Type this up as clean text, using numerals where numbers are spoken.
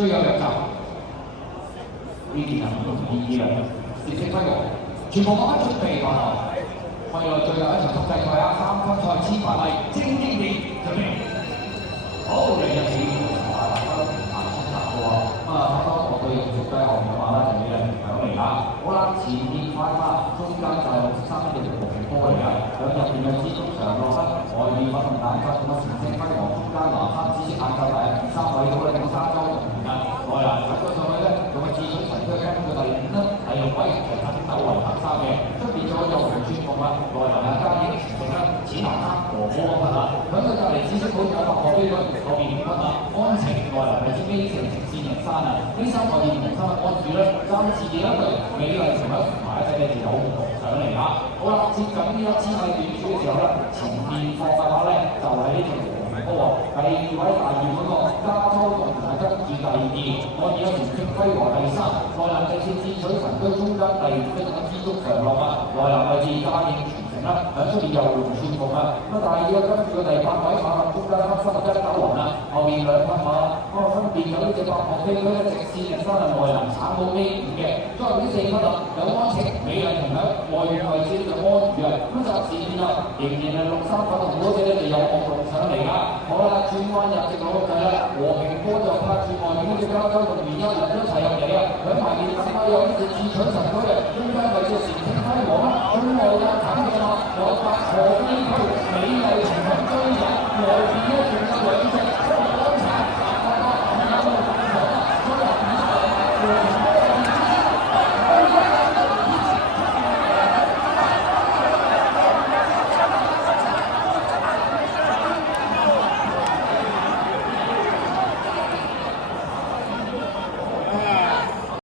最後兩集呢件係唔容易嘅，接色輝煌，全部講緊準備話頭。為來最後一場國際賽啊，三分賽千百米精英點準備。好，嚟一次同大家同行先行嘅喎。咁啊，當我對用熟雞後面嘅話咧，就俾人影響嚟㗎。好啦，前面快馬，中間就係綠色衫嘅條和平波嚟㗎。響入邊嘅支足長落分，外面粉紅眼級咁啊，前色輝煌，中間藍黑紫色眼罩第三位到咧，咁沙洲同㗎。來啦，走咗上去咧，咁啊，智取神區 M 嘅第五咧，係用位其他啲斗雲黑衫嘅，出邊咗右紅轉鳳啊，來來啊，加影全城啦，淺藍黑和波分啊，響佢隔離紫色好有白鶴飛輪，後邊分啊，安晴來來係支飛城直線人山啊，呢三個二紅衫安住咧，爭自己一隊美麗同埋埋一隻嘅字好上嚟㗎。好啦，接近呢一支係短處嘅時候咧，前面放嘅話咧，就係呢條和平波喎，第二位大魚嗰個加州同大吉住第二，我而家前色輝煌第三，內南直線智取神區中間第五呢個支足長落啊，內南位置加應全城啦，響出邊又龍串鳳啊，咁啊第二個跟住個第八位馬中間黑心嘅一斗雲啊，後面兩匹馬，咁啊分別有呢隻白鶴飛嗰隻直線人山啊，內南橙帽 A5嘅，再嚟呢四匹啊，有安晴美麗同喺外面位置呢就安住啊，咁就前面啊仍然係綠衫粉紅嗰隻咧就有惡龍上嚟㗎。好啦，轉彎入直路就係啦，和平波就拍住外面嗰隻加州同而家人一齊入嚟啊！響埋面等下有呢隻智取神區嘅，中間位置前程輝煌啦，中外間等嘅嘛，有白鶴飛區美麗同追人，外邊咧仲有兩隻。